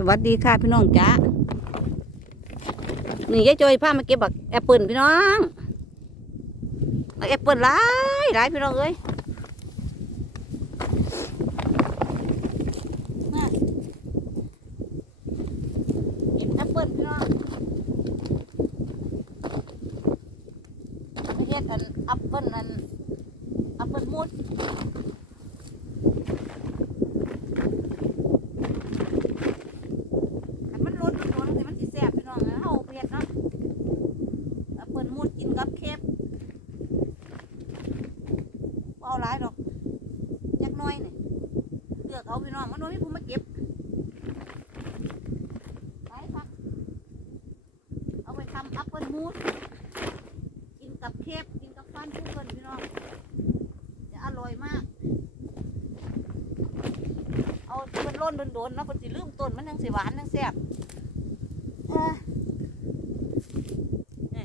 สวัสดีค่ะพี่น้องจ้านี่ยายจอยพามาเก็บบักแอปเปิลพี่น้องบักแอปเปิลหลายหลายพี่น้องเอ้ยเก็บแอปเปิลพี่น้องไปเฮ็ดอันแอปเปิลอันแอปเปิลมูด อันมันล้นมันล้นแต่มันสิแซ่บพี่น้องนะเฮาเผ็ดเนาะเอาเปิ้นมูดกินกับเคฟบ่ เอาหลายดอกจักน้อยนี่เลือกเอาพี่น้องมันบ่มีผู้มาเก็บไปค่ะเอาไปทำแอปเปิลมูดกินกับเคฟกินกับฟันทุกคนพี่น้องจะอร่อยมาก เอาเป็นร่นโดนๆเนาะเพิ่นสิลืมต้นมันยังสิหวานยังแซ่บเอ้อนี่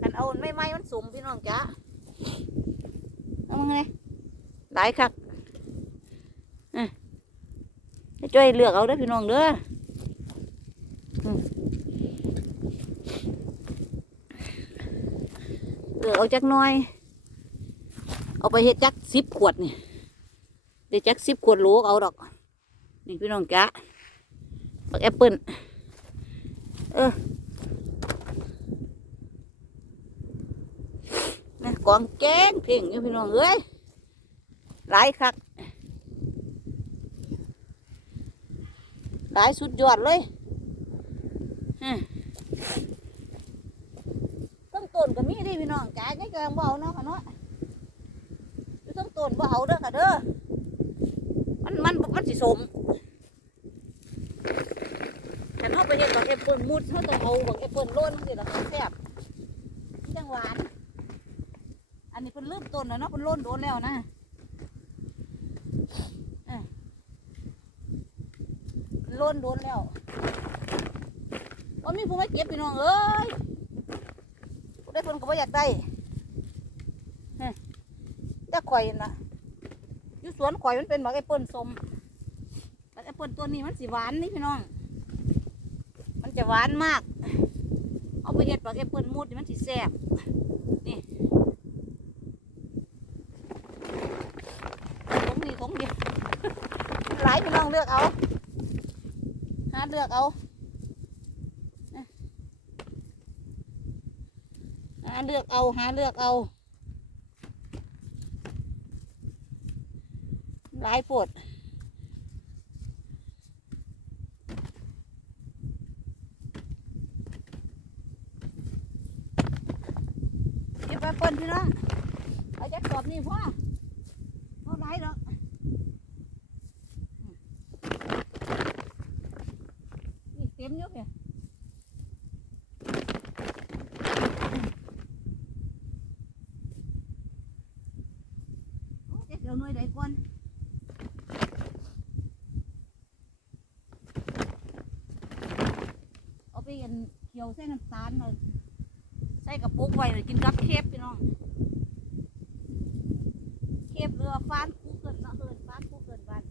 คั นเอาไม่ไหม้มันสุ่มพี่น้องจ้าเอามาไงหลายคักเอ้อให้ช่วยเลือกเอาเด้อพี่น้องเด้ออืมเลือกเอาจักหน่อย เอาไปเฮ็ดจักสิบขวดนี่เดี๋ยวจักสิบขวดโหลก็เอาดอก นี่พี่น้องจ้าปักแอปเปิ้ลเออ นี่กองแกงเพ่งอยู่พี่น้องเอ้ยหลายคักหลายสุดยอดเลยต้นต้นก็มีดิพี่น้องจ้าจะแกงเบเอาเนาะค่ะเนาะต้นต้นเอาเด้อค่ะเด้อมันมันมันสิสมแต่เขาไปเห็นบักแอปเปิลมุดเขาต้องเอาบักแอปเปิลโล้นสิละมันแซ่บจังหวาน อันนี้เพิ่นเริ่มต้นแล้วเนาะเพิ่นล้นโดนแล้วนะเอ้ยเพิ่นโล้นโดนแล้วว่ามีผู้มาเก็บพี่น้องเอ้ยผู้ได้คนก็บ่อยากได้เฮ้ยจะข่อยน่ะอยู่สวนข่อยมันเป็นบักแอปเปิลส้มบักแอปเปิลตัวนี้มันสีหวานนี่พี่น้อง มันจะหวานมาก เอาไปเฮ็ดบักแอปเปิลมูดมันสีแซ่บนี่ของดีของดี หลายพี่น้องเลือกเอาหาเลือกเอาหาเลือกเอาหาเลือกเอาหลายปวดเก็บไปปนพี่น้องเอาจักสอบนี่พ่อเอาหลายดอกนี่เต็มอยู่เพียโอ้เดี๋ยว หน่วยใดก่อนเอาไปกันเคี่ยวใส่น้ำตาลเลยใส่กระปุกไว้เลยกินกับเคฟพี่น้องเคฟเรือฟ้านคู่เกินเนาะเอินฟ้านคู่เกินบ้าน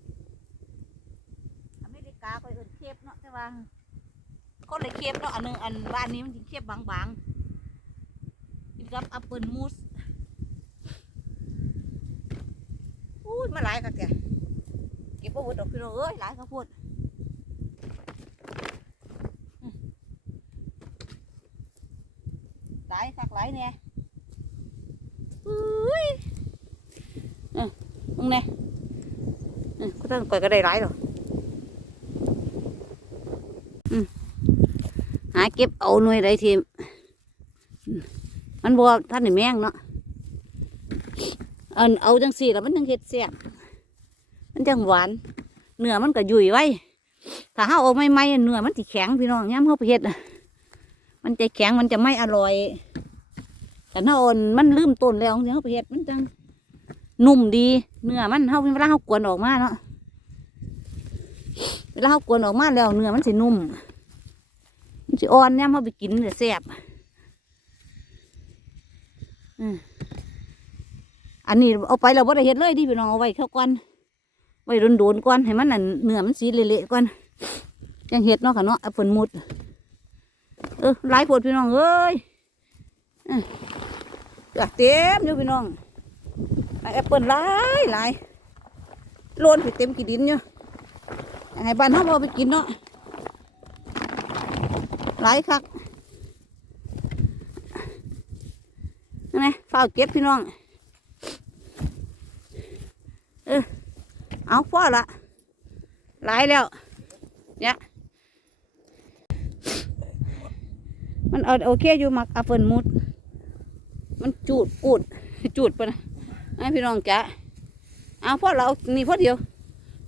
อเมริกาก็เอินเคฟเนาะแต่ว่าคนเลยเคฟเนาะอันหนึงอันบ้านนี้มันกินเคฟบางๆกินกับแอปเปิลมูส อุ้ยมาหลายกักแกเก็บประวุธออกพี่น้องเอ้ยหลายข้าวโพดหลายคักหลายเนี่ยอุ้ยเออมึงเนี่ยเออก็ต้องก่อยก็ได้หลายหรอกหาเก็บเอาหน่วยใดทีมมันบวท่านนี่แมงเนาะ อาเอาจังสี่แล้วมันจังเห็ดแซ่บมันจังหวานเนื้อมันก็ยุ่ยไว้ถ้าเฮาเอาไม่ไม่ๆเนื้อมันสิแข็งพี่น้องย้ำเฮาไปเห็ดมันจะแข็งมันจะไม่อร่อยแต่ถ้าอ่อนมันลืมต้นแล้วเดี๋ยวเขาไปเห็ดมันจังนุ่มดีเนื้อมันเขาเวลาเขากวนออกมาเนาะเวลาเขากวนออกมาแล้วเนื้อมันสินุ่มมันสิอ่อนเนี่ยเขาไปกินจะแซ่บอืม อันนี้เอาไปเราบ่ได้เห็ดเลยที่พี่น้องเอาไว้เข้าก่อนไว้โดนๆก่อนให้มันนั่นเนื้อมันสีเละๆก่อนยังเห็ดเนาะค่ะเนาะแอปเปิลมุดเออหลายผดพี่น้องเอ้ยเอยากเต็มอยู่พี่น้องแอปเปิลหลายหลายโลนไปเต็มกี่ดินอยู่ยากให้บ้านเฮาพอไปกินเนาะหลายคักนั่นไงฝ้าวเก็บพี่น้อง เออ เอาพ่อละหลายแล้ว เนี่ย มันเอาโอเคอยู่มักอัฟเฟิลมุด มันจูดกูด จูดไปนะไอ้พี่น้องจ้ะเอาพ่อเรานี่พ่อเดียว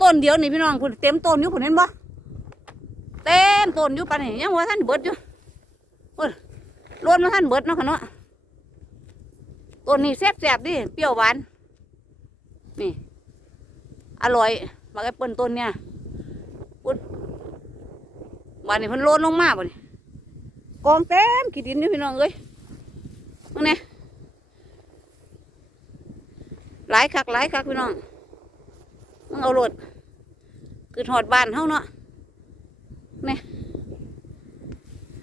ต้นเดียวนี่พี่น้องคุณเต็มต้นอยู่คุณเห็นบ่เต็มต้นอยู่ปานนี่ยังว่าท่านเบิดอยู่โอ้ยล้นมาท่านเบิดเนาะค่ะเนาะต้นนี้แซ่บๆดิเปรี้ยวหวานนี่ อร่อยมาไอ้เปิ้ลต้นเนี่ยปุ้นบานนี้เพิ่นโลนลงมาบ่นี่กองเต็มขี้ดินอยู่พี่น้องเอ้ยนั่นไงหลายคักหลายคักพี่น้องมึงเอารถคือหอดบ้านเฮาเนาะนี่ย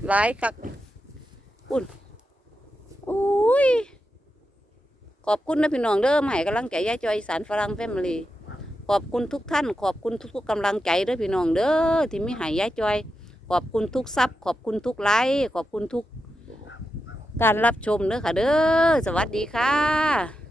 หลายคักปุ่นโอ้ยขอบคุณนะพี่น้องเด้อมให้กำลังใจยายจอยสารฝรั่งแฟมิลี่ ขอบคุณทุกท่าน ขอบคุณทุกๆกำลังใจเด้อพี่น้องเด้อที่มีหายายจอย ขอบคุณทุกซับขอบคุณทุกไลค์ขอบคุณทุก การรับชมเด้อค่ะเด้อสวัสดีค่ะ